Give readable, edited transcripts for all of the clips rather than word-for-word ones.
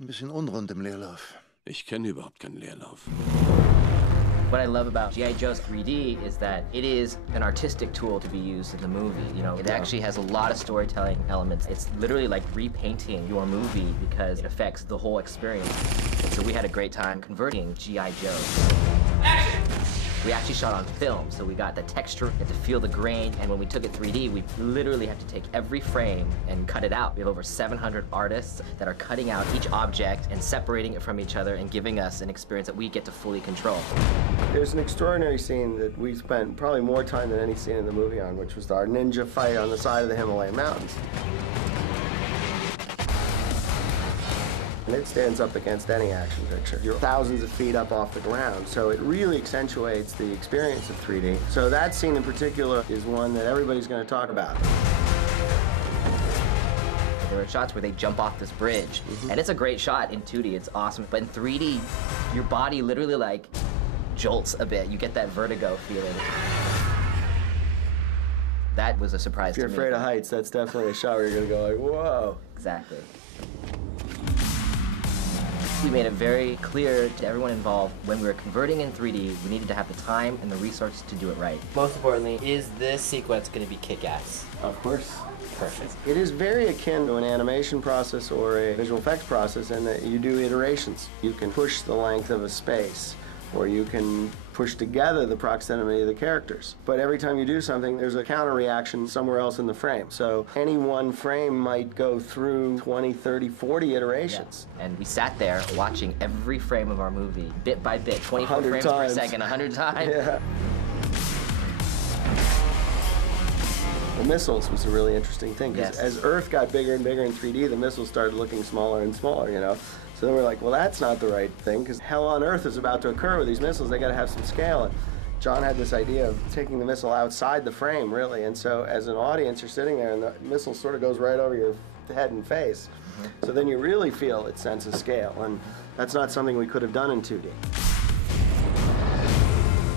ein bisschen unrund im Leerlauf. Ich kenne überhaupt keinen Leerlauf. What I love about G.I. Joe's 3D is that it is an artistic tool to be used in the movie. You know, it actually has a lot of storytelling elements. It's literally like repainting your movie because it affects the whole experience. And so we had a great time converting G.I. Joe. Action! We actually shot on film, so we got the texture, we had to feel the grain, and when we took it 3D, we literally had to take every frame and cut it out. We have over 700 artists that are cutting out each object and separating it from each other and giving us an experience that we get to fully control. There's an extraordinary scene that we spent probably more time than any scene in the movie on, which was our ninja fight on the side of the Himalayan mountains. And it stands up against any action picture. You're thousands of feet up off the ground, so it really accentuates the experience of 3D. So that scene in particular is one that everybody's going to talk about. There are shots where they jump off this bridge, and it's a great shot in 2D, it's awesome. But in 3D, your body literally like jolts a bit. You get that vertigo feeling. That was a surprise to me. If you're afraid of heights, that's definitely a shot where you're going to go like, whoa. Exactly. We made it very clear to everyone involved when we were converting in 3D, we needed to have the time and the resources to do it right. Most importantly, is this sequence going to be kick-ass? Of course. Perfect. It is very akin to an animation process or a visual effects process in that you do iterations. You can push the length of a space, or you can push together the proximity of the characters. But every time you do something, there's a counter reaction somewhere else in the frame. So any one frame might go through 20, 30, 40 iterations. Yeah. And we sat there watching every frame of our movie, bit by bit, 24 frames per second, 100 times. Yeah. The missiles was a really interesting thing, because as Earth got bigger and bigger in 3D, the missiles started looking smaller and smaller, you know? So then we're like, well, that's not the right thing, because hell on earth is about to occur with these missiles. They got to have some scale. And John had this idea of taking the missile outside the frame, really. And so as an audience, you're sitting there, and the missile sort of goes right over your head and face. So then you really feel its sense of scale. And that's not something we could have done in 2D.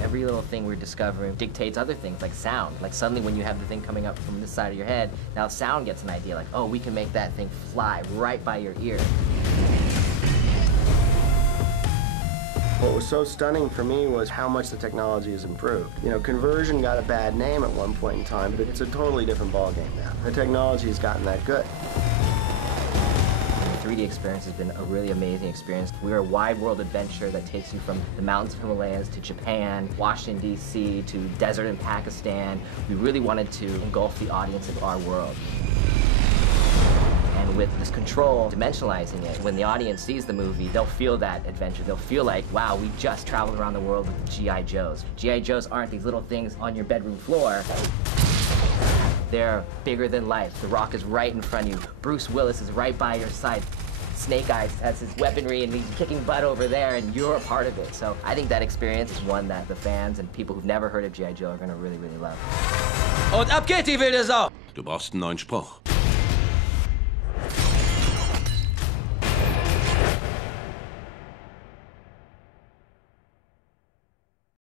Every little thing we're discovering dictates other things, like sound. Like suddenly when you have the thing coming up from this side of your head, now sound gets an idea, like, oh, we can make that thing fly right by your ear. What was so stunning for me was how much the technology has improved. You know, conversion got a bad name at one point in time, but it's a totally different ballgame now. The technology has gotten that good. The 3D experience has been a really amazing experience. We're a wide world adventure that takes you from the mountains of Himalayas to Japan, Washington, D.C., to desert in Pakistan. We really wanted to engulf the audience of our world. And with this control, dimensionalizing it, when the audience sees the movie, they'll feel that adventure. They'll feel like, wow, we just traveled around the world with the G.I. Joes. G.I. Joes aren't these little things on your bedroom floor. They're bigger than life. The Rock is right in front of you. Bruce Willis is right by your side. Snake Eyes has his weaponry and he's kicking butt over there, and you're a part of it. So I think that experience is one that the fans and people who've never heard of G.I. Joe are going to really, really love. Und ab geht die wilde Sau! Du brauchst einen neuen Spruch.